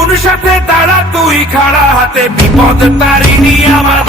মৃত্যুর সাথে তারা তুই খাড়া হাতে বিপদ তারিণী আমার